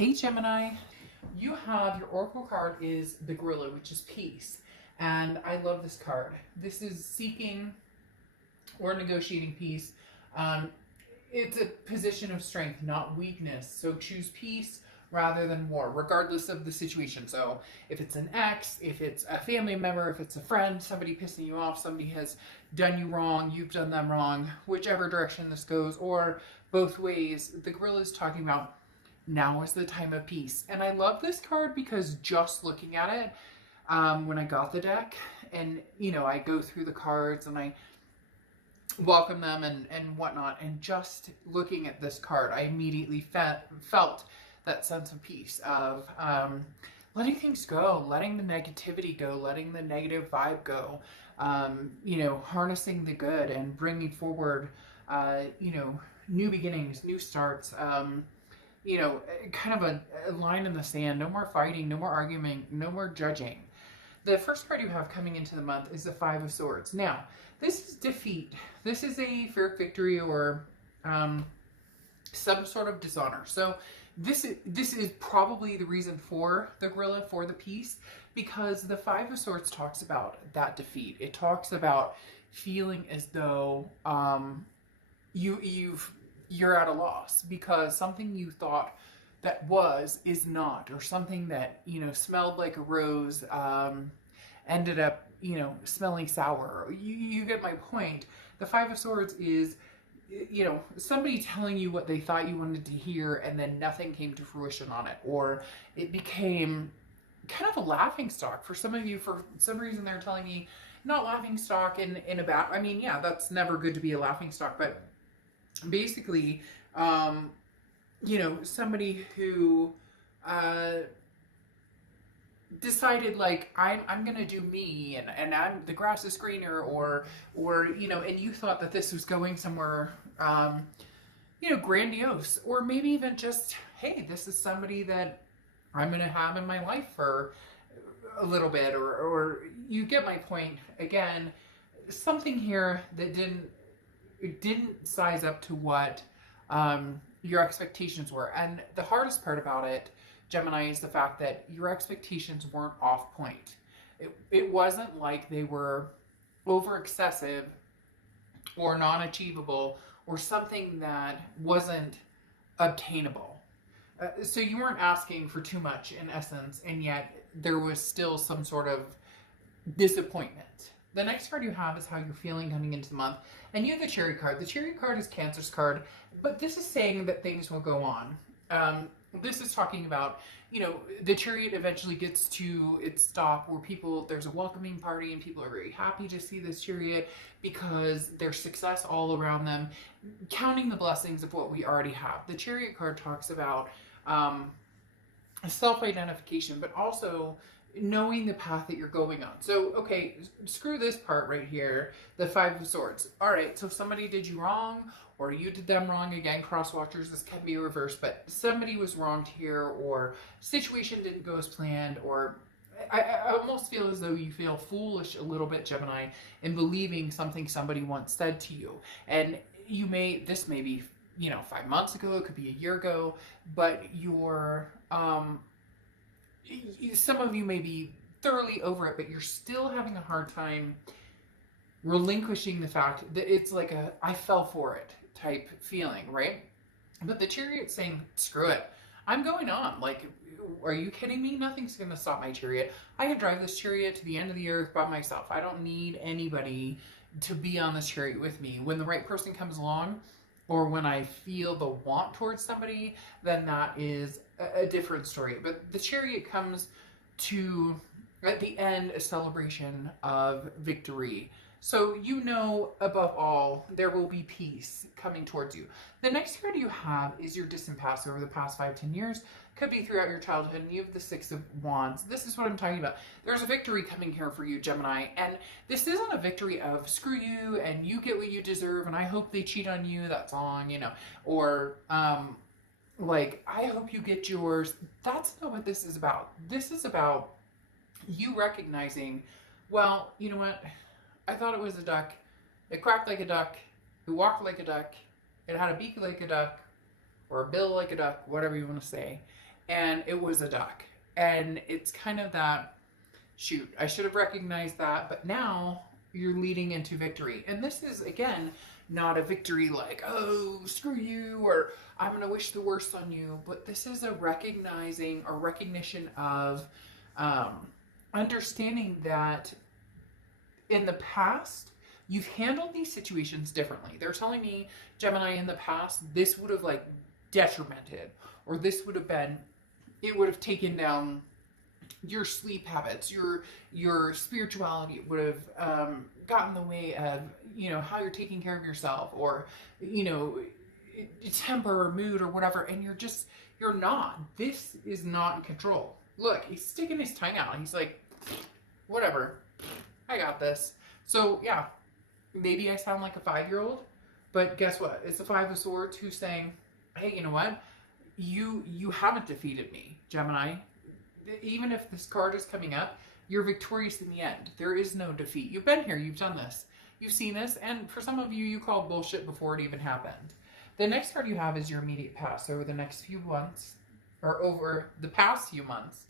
Hey Gemini, you have your oracle card is the gorilla, which is peace. And I love this card. This is seeking or negotiating peace. Um, it's a position of strength, not weakness. So choose peace rather than war, regardless of the situation. So if it's an ex, if it's a family member, if it's a friend, somebody pissing you off, somebody has done you wrong, you've done them wrong, whichever direction this goes, or both ways, the gorilla is talking about now is the time of peace. And I love this card because just looking at it, when I got the deck and, I go through the cards and I welcome them and whatnot, and just looking at this card, I immediately felt that sense of peace of letting things go, letting the negativity go, letting the negative vibe go, harnessing the good and bringing forward, new beginnings, new starts, kind of a line in the sand. No more fighting, no more arguing, no more judging. The first card you have coming into the month is the Five of Swords. Now, this is defeat. This is a Pyrrhic victory or some sort of dishonor. So this is probably the reason for the gorilla, for the peace, because the Five of Swords talks about that defeat. It talks about feeling as though you're at a loss because something you thought that is not, or something that, smelled like a rose, ended up, smelling sour. You get my point. The Five of Swords is, somebody telling you what they thought you wanted to hear and then nothing came to fruition on it, or it became kind of a laughing stock for some of you. For some reason, they're telling me not laughing stock in a bad, yeah, that's never good to be a laughing stock, but basically, somebody who decided like I'm gonna do me and I'm the grass is greener, or and you thought that this was going somewhere grandiose, or maybe even just, hey, this is somebody that I'm gonna have in my life for a little bit, or you get my point. Again, something here that didn't size up to what your expectations were. And the hardest part about it, Gemini, is the fact that your expectations weren't off point. It wasn't like they were over excessive or non-achievable or something that wasn't obtainable. So you weren't asking for too much in essence, and yet there was still some sort of disappointment. The next card you have is how you're feeling coming into the month. And you have the Chariot card. The Chariot card is Cancer's card, but this is saying that things will go on. This is talking about, the Chariot eventually gets to its stop where there's a welcoming party and people are very happy to see this Chariot because there's success all around them, counting the blessings of what we already have. The Chariot card talks about self-identification, but also knowing the path that you're going on. So, okay, screw this part right here, the Five of Swords. All right, so somebody did you wrong, or you did them wrong. Again, cross watchers, this can be reversed, but somebody was wronged here, or situation didn't go as planned, or I almost feel as though you feel foolish a little bit, Gemini, in believing something somebody once said to you. And this may be, 5 months ago, it could be a year ago, but some of you may be thoroughly over it, but you're still having a hard time relinquishing the fact that it's like I fell for it type feeling, right? But the Chariot's saying, screw it. I'm going on. Like, are you kidding me? Nothing's going to stop my Chariot. I can drive this Chariot to the end of the earth by myself. I don't need anybody to be on this Chariot with me. When the right person comes along, or when I feel the want towards somebody, then that is a different story. But the Chariot comes to, at the end, a celebration of victory. So above all, there will be peace coming towards you. The next card you have is your distant past over the past 5-10 years. Could be throughout your childhood, and you have the Six of Wands. This is what I'm talking about. There's a victory coming here for you, Gemini, and this isn't a victory of screw you and you get what you deserve and I hope they cheat on you, that song, or like, I hope you get yours. That's not what this is about. This is about you recognizing, well, you know what? I thought it was a duck. It quacked like a duck. It walked like a duck. It had a beak like a duck, or a bill like a duck, whatever you want to say. and it was a duck. And it's kind of that, shoot, I should have recognized that, but now you're leading into victory. And this is, again, not a victory like, oh, screw you, or I'm going to wish the worst on you. But this is a recognizing or recognition of understanding that in the past, you've handled these situations differently. They're telling me, Gemini, in the past, this would have like detrimented, or this would have been, it would have taken down your sleep habits, your spirituality. Would have gotten in the way of, how you're taking care of yourself, or, temper or mood or whatever. And you're not. This is not in control. Look, he's sticking his tongue out. He's like, whatever, I got this. So yeah, maybe I sound like a 5-year-old, but guess what? It's the Five of Swords who's saying, hey, you know what? You haven't defeated me, Gemini. Even if this card is coming up, you're victorious in the end. There is no defeat. You've been here. You've done this. You've seen this. And for some of you, you called bullshit before it even happened. The next card you have is your immediate past. Over the next few months, or over the past few months,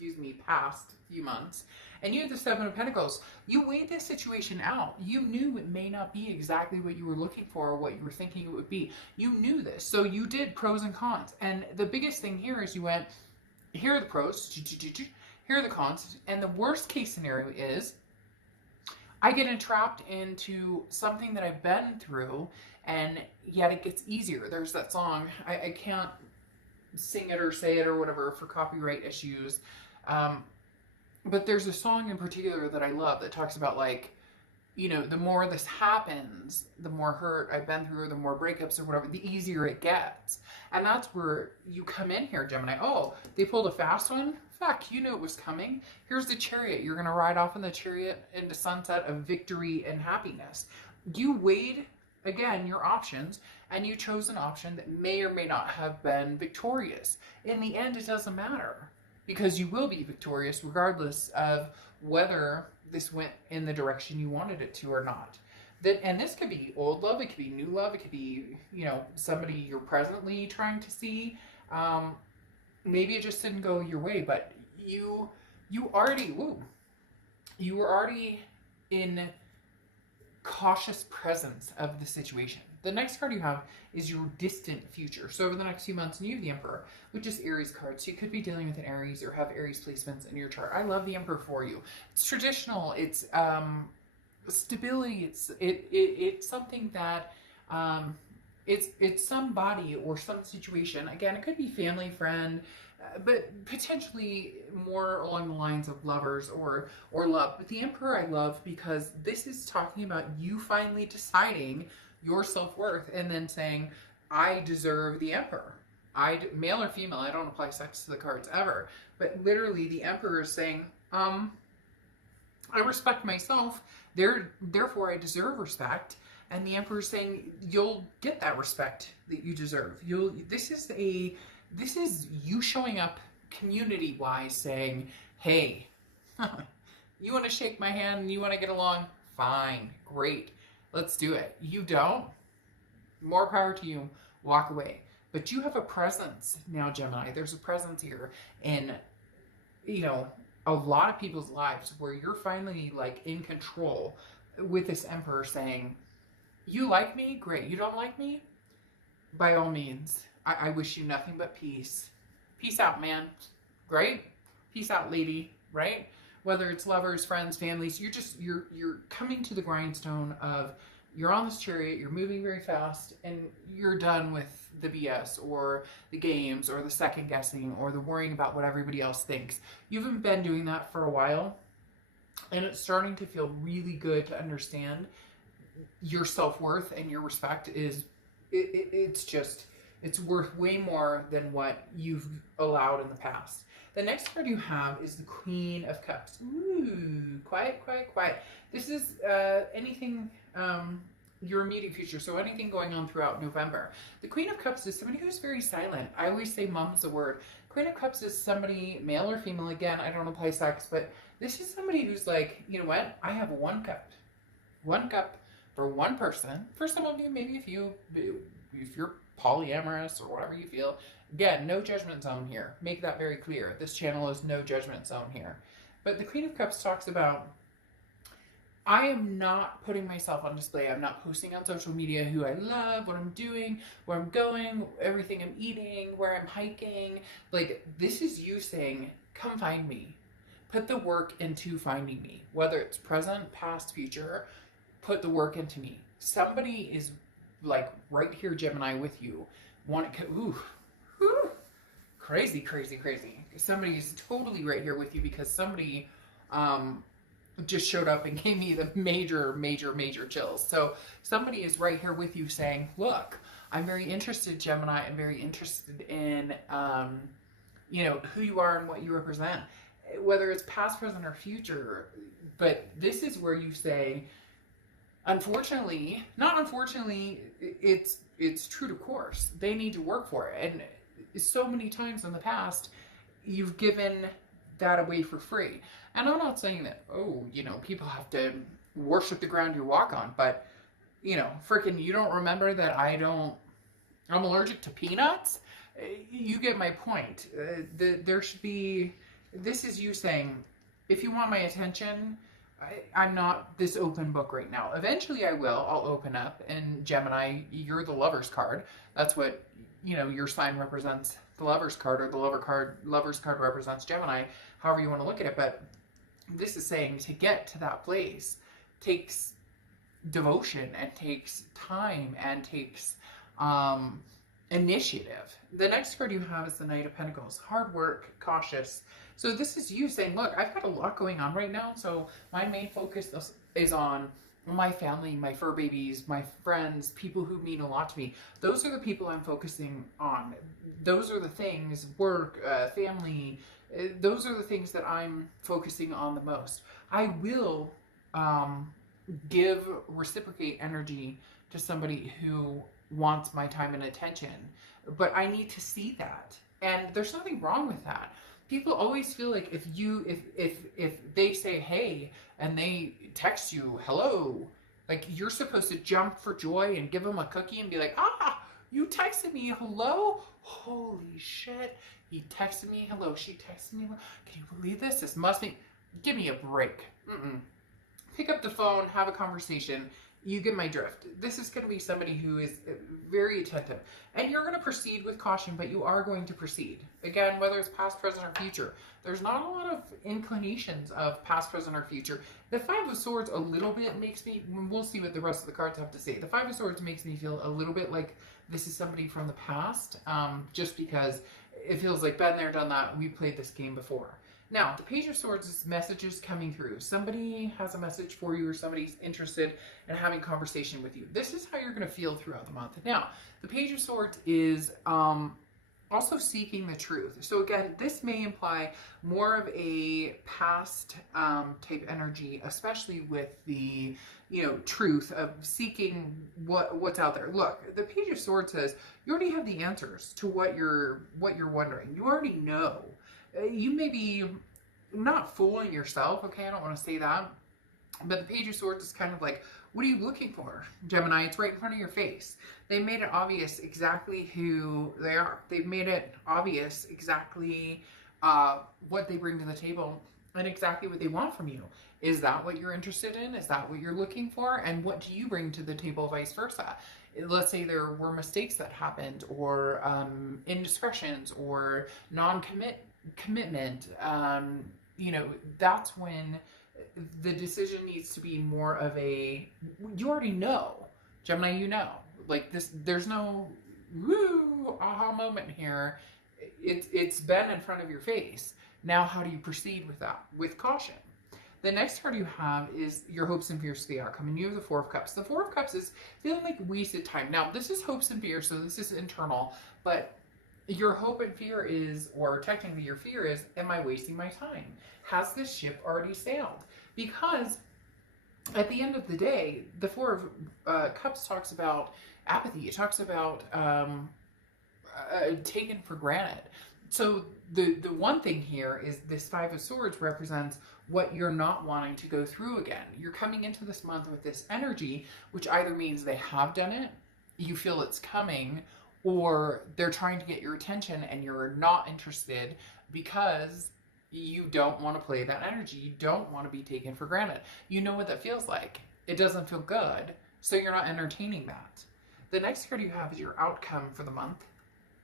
and you have the Seven of Pentacles. You weighed this situation out. You knew it may not be exactly what you were looking for or what you were thinking it would be. You knew this. So you did pros and cons. And the biggest thing here is you went, here are the pros, here are the cons. And the worst case scenario is I get entrapped into something that I've been through, and yet it gets easier. There's that song. I can't sing it or say it or whatever for copyright issues. But there's a song in particular that I love that talks about, like, the more this happens, the more hurt I've been through, the more breakups or whatever, the easier it gets. And that's where you come in here, Gemini. Oh, they pulled a fast one? Fuck, you knew it was coming. Here's the Chariot. You're going to ride off in the Chariot into sunset of victory and happiness. You weighed, again, your options, and you chose an option that may or may not have been victorious. In the end, it doesn't matter, because you will be victorious regardless of whether this went in the direction you wanted it to or not. And this could be old love, it could be new love, it could be, somebody you're presently trying to see. Maybe it just didn't go your way, but you were already in cautious presence of the situation. The next card you have is your distant future. So over the next few months, you have the Emperor, which is Aries card. So you could be dealing with an Aries or have Aries placements in your chart. I love the Emperor for you. It's traditional. It's stability. It's something that it's somebody or some situation. Again, it could be family, friend, but potentially more along the lines of lovers or love. But the Emperor I love because this is talking about you finally deciding your self-worth and then saying, I deserve the Emperor. Male or female, I don't apply sex to the cards ever, but literally the Emperor is saying, I respect myself, therefore I deserve respect. And the Emperor is saying, you'll get that respect that you deserve. This is you showing up community-wise saying, hey, you want to shake my hand and you want to get along? Fine, great. Let's do it. You don't? More power to you. Walk away. But you have a presence now, Gemini. There's a presence here in, a lot of people's lives where you're finally like in control with this Emperor saying, you like me? Great. You don't like me? By all means. I wish you nothing but peace. Peace out, man. Right? Peace out, lady. Right? Whether it's lovers, friends, families, you're coming to the grindstone of you're on this chariot, you're moving very fast, and you're done with the BS or the games or the second guessing or the worrying about what everybody else thinks. You haven't been doing that for a while, and it's starting to feel really good to understand your self-worth and your respect it's worth way more than what you've allowed in the past. The next card you have is the Queen of Cups. Ooh, quiet, quiet, quiet. This is anything, your immediate future, so anything going on throughout November. The Queen of Cups is somebody who's very silent. I always say mom's the word. Queen of Cups is somebody, male or female, again, I don't apply sex, but this is somebody who's like, you know what, I have one cup. One cup for one person. For some of you, maybe if you're polyamorous, or whatever you feel. Again, no judgment zone here. Make that very clear. This channel is no judgment zone here. But the Queen of Cups talks about, I am not putting myself on display. I'm not posting on social media who I love, what I'm doing, where I'm going, everything I'm eating, where I'm hiking. Like, this is you saying, come find me. Put the work into finding me. Whether it's present, past, future, put the work into me. Somebody is like right here, Gemini, with you. Crazy, crazy, crazy. Somebody is totally right here with you, because somebody just showed up and gave me the major, major, major chills. So somebody is right here with you saying, look, I'm very interested, Gemini. I'm very interested in, you know, who you are and what you represent, whether it's past, present, or future. But this is where you say, unfortunately, not unfortunately, it's true to course. They need to work for it. And so many times in the past, you've given that away for free. And I'm not saying that, oh, you know, people have to worship the ground you walk on, but, you know, freaking, you don't remember that I'm allergic to peanuts? You get my point. There should be, this is you saying, if you want my attention, I'm not this open book right now. Eventually I will. I'll open up. And Gemini, you're the Lover's card. That's what, you know, your sign represents, the Lover's card, or the Lover's card represents Gemini, however you want to look at it. But this is saying, to get to that place takes devotion, and takes time, and takes initiative. The next card you have is the Knight of Pentacles. Hard work, cautious. So this is you saying, look, I've got a lot going on right now, so my main focus is on my family, my fur babies, my friends, people who mean a lot to me. Those are the people I'm focusing on. Those are the things, work, family, those are the things that I'm focusing on the most. I will reciprocate energy to somebody who wants my time and attention, but I need to see that. And there's nothing wrong with that. People always feel like if they say hey and they text you hello, like you're supposed to jump for joy and give them a cookie and be like, ah, you texted me hello? Holy shit. He texted me hello. She texted me hello. Can you believe this? This must be, give me a break. Pick up the phone, have a conversation. You get my drift. This is going to be somebody who is very attentive. And you're going to proceed with caution, but you are going to proceed. Again, whether it's past, present, or future. There's not a lot of inclinations of past, present, or future. The Five of Swords a little bit makes me, we'll see what the rest of the cards have to say. The Five of Swords makes me feel a little bit like this is somebody from the past, just because it feels like been there, done that. We played this game before. Now, the Page of Swords is messages coming through. Somebody has a message for you, or somebody's interested in having conversation with you. This is how you're going to feel throughout the month. Now, the Page of Swords is also seeking the truth. So again, this may imply more of a past type energy, especially with the, you know, truth of seeking what's out there. Look, the Page of Swords says you already have the answers to what you're wondering. You already know. You may be not fooling yourself, okay? I don't want to say that. But the Page of Swords is kind of like, what are you looking for, Gemini? It's right in front of your face. They made it obvious exactly who they are. They've made it obvious exactly what they bring to the table and exactly what they want from you. Is that what you're interested in? Is that what you're looking for? And what do you bring to the table, vice versa? Let's say there were mistakes that happened, or indiscretions, or commitment, you know, that's when the decision needs to be more of a, you already know, Gemini, you know, like this, there's no woo aha moment here. It's been in front of your face. Now, how do you proceed with that? With caution. The next card you have is your hopes and fears for the outcome, and you have the Four of Cups. The Four of Cups is feeling like wasted time. Now, this is hopes and fears, so this is internal, but your hope and fear is, or technically your fear is, am I wasting my time? Has this ship already sailed? Because at the end of the day, the Four of Cups talks about apathy. It talks about taken for granted. So the one thing here is this Five of Swords represents what you're not wanting to go through again. You're coming into this month with this energy, which either means they have done it, you feel it's coming, or they're trying to get your attention and you're not interested because you don't want to play that energy. You don't want to be taken for granted. You know what that feels like. It doesn't feel good, so you're not entertaining that. The next card you have is your outcome for the month.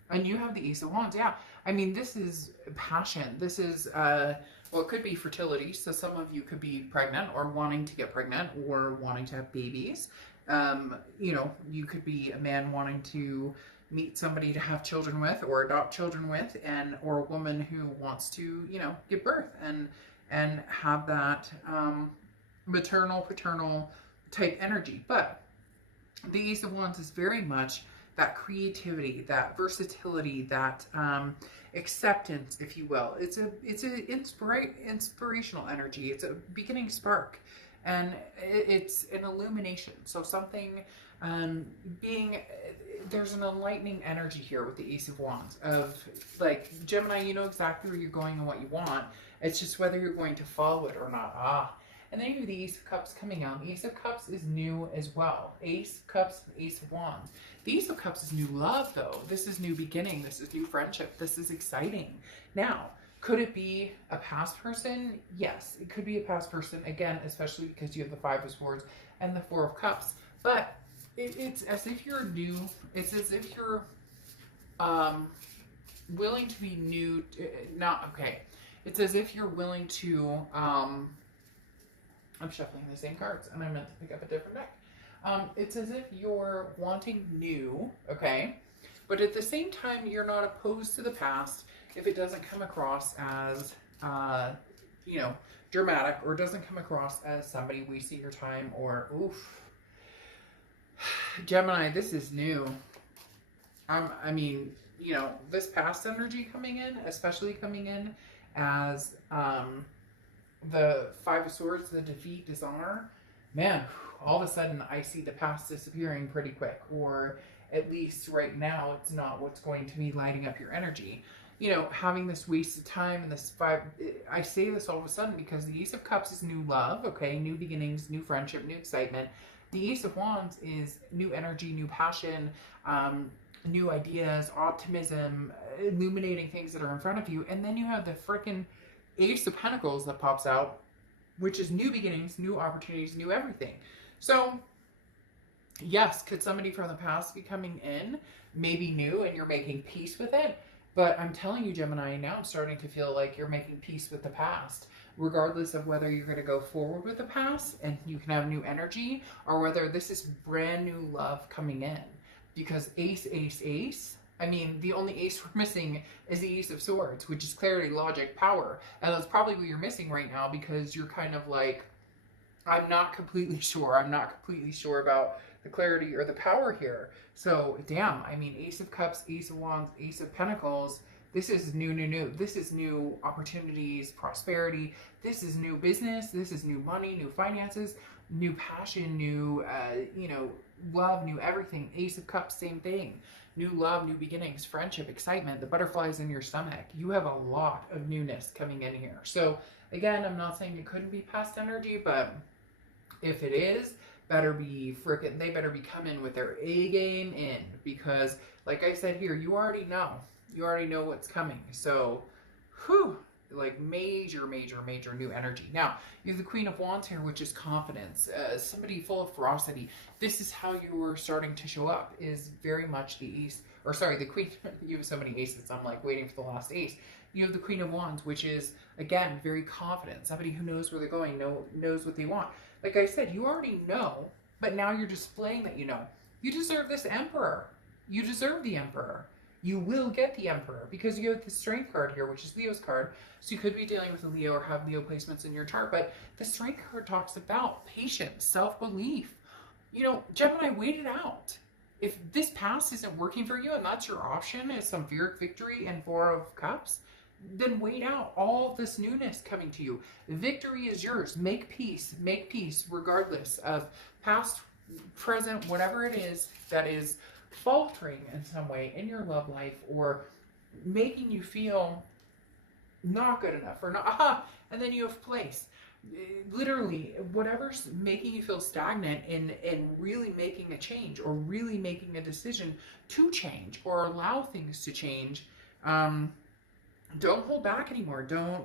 And you have the Ace of Wands. Yeah. I mean, this is passion. This is, well, it could be fertility. So some of you could be pregnant or wanting to get pregnant or wanting to have babies. You know, you could be a man wanting to meet somebody to have children with or adopt children with, and or a woman who wants to, you know, give birth and have that maternal, paternal type energy. But the Ace of Wands is very much that creativity, that versatility, that acceptance, if you will. It's an inspirational energy. It's a beginning spark, and it's an illumination. So something there's an enlightening energy here with the Ace of Wands of, like, Gemini, you know exactly where you're going and what you want. It's just whether you're going to follow it or not. And then you have the Ace of Cups coming out. The Ace of Cups is new as well. Ace of Cups, Ace of Wands. The Ace of Cups is new love, though. This is new beginning. This is new friendship. This is exciting. Now, could it be a past person? Yes, it could be a past person. Again, especially because you have the Five of Swords and the Four of Cups. But it's as if you're new. It's as if you're willing to be new. It's as if you're willing to... I'm shuffling the same cards, and I meant to pick up a different deck. It's as if you're wanting new, okay? But at the same time, you're not opposed to the past if it doesn't come across as, you know, dramatic, or doesn't come across as somebody wasting your time, or, oof. Gemini, this is new. I mean, you know, this past energy coming in, especially coming in as, the Five of Swords, the defeat, dishonor, man, all of a sudden I see the past disappearing pretty quick, or at least right now it's not what's going to be lighting up your energy. You know, having this wasted time and this I say this all of a sudden because the Ace of Cups is new love, okay, new beginnings, new friendship, new excitement. The Ace of Wands is new energy, new passion, new ideas, optimism, illuminating things that are in front of you. And then you have the freaking Ace of Pentacles that pops out, which is new beginnings, new opportunities, new everything. So, yes, could somebody from the past be coming in, maybe new, and you're making peace with it? But I'm telling you, Gemini, now I'm starting to feel like you're making peace with the past, regardless of whether you're going to go forward with the past and you can have new energy, or whether this is brand new love coming in. Because Ace, Ace, Ace, I mean, the only ace we're missing is the Ace of Swords, which is clarity, logic, power. And that's probably what you're missing right now, because you're kind of like, I'm not completely sure. I'm not completely sure about the clarity or the power here. So, damn, I mean, Ace of Cups, Ace of Wands, Ace of Pentacles. This is new. This is new opportunities, prosperity. This is new business. This is new money, new finances, new passion, new, you know, love, new everything. Ace of Cups, same thing. New love, new beginnings, friendship, excitement, the butterflies in your stomach. You have a lot of newness coming in here. So again, I'm not saying it couldn't be past energy, but if it is, they better be coming with their A game in, because like I said here, you already know what's coming. So, whew, like major new energy. Now, you have the Queen of Wands here, which is confidence, somebody full of ferocity. This is how you were starting to show up, is very much the Ace, or sorry, the Queen. You have so many aces, I'm like waiting for the last ace. You have the Queen of Wands, which is, again, very confident, somebody who knows where they're going, knows what they want. Like I said, you already know, but now you're displaying that you know. You deserve this Emperor. You deserve the Emperor. You will get the Emperor, because you have the Strength card here, which is Leo's card. So you could be dealing with a Leo or have Leo placements in your chart. But the Strength card talks about patience, self-belief. You know, Gemini, wait it out. If this past isn't working for you and that's your option is some Pyrrhic victory and Four of Cups, then wait out all this newness coming to you. Victory is yours. Make peace regardless of past, present, whatever it is that is faltering in some way in your love life, or making you feel not good enough, or not, and then you have place. literally, whatever's making you feel stagnant and really making a change or really making a decision to change or allow things to change, don't hold back anymore. Don't,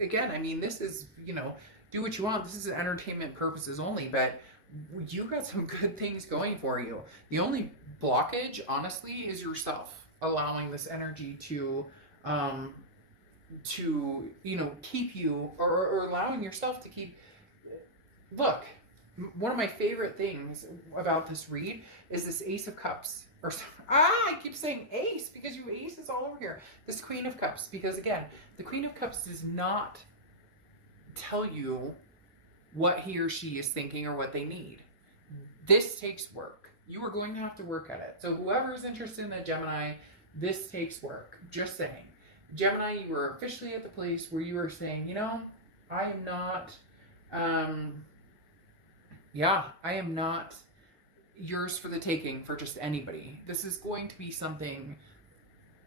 again, I mean, this is, do what you want. This is entertainment purposes only, but you got some good things going for you. The only blockage, honestly, is yourself allowing this energy to keep you, or allowing yourself to keep. Look, one of my favorite things about this read is this Ace of Cups. I keep saying ace because you aces all over here. This Queen of Cups, because again, the Queen of Cups does not tell you what he or she is thinking or what they need. This takes work. You are going to have to work at it. So whoever is interested in that Gemini, this takes work. Just saying. Gemini, you are officially at the place where you are saying, I am not, I am not yours for the taking for just anybody. This is going to be something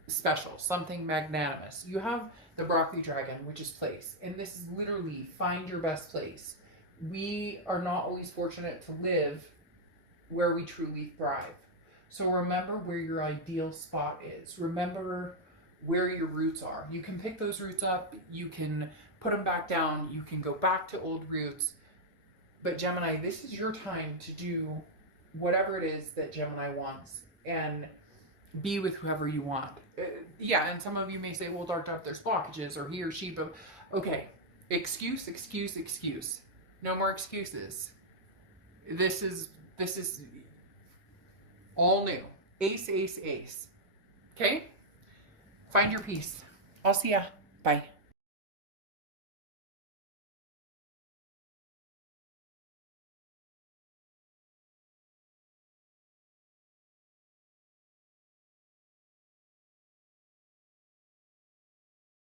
special, something magnanimous. You have the broccoli dragon, which is place, and this is literally find your best place. We are not always fortunate to live where we truly thrive. So remember where your ideal spot is. Remember where your roots are. You can pick those roots up, you can put them back down, you can go back to old roots. But Gemini, this is your time to do whatever it is that Gemini wants and be with whoever you want. And some of you may say, well, Dark Dove, there's blockages, or he or she, but okay. Excuse. No more excuses. This is all new. Ace. Okay? Find your peace. I'll see ya. Bye.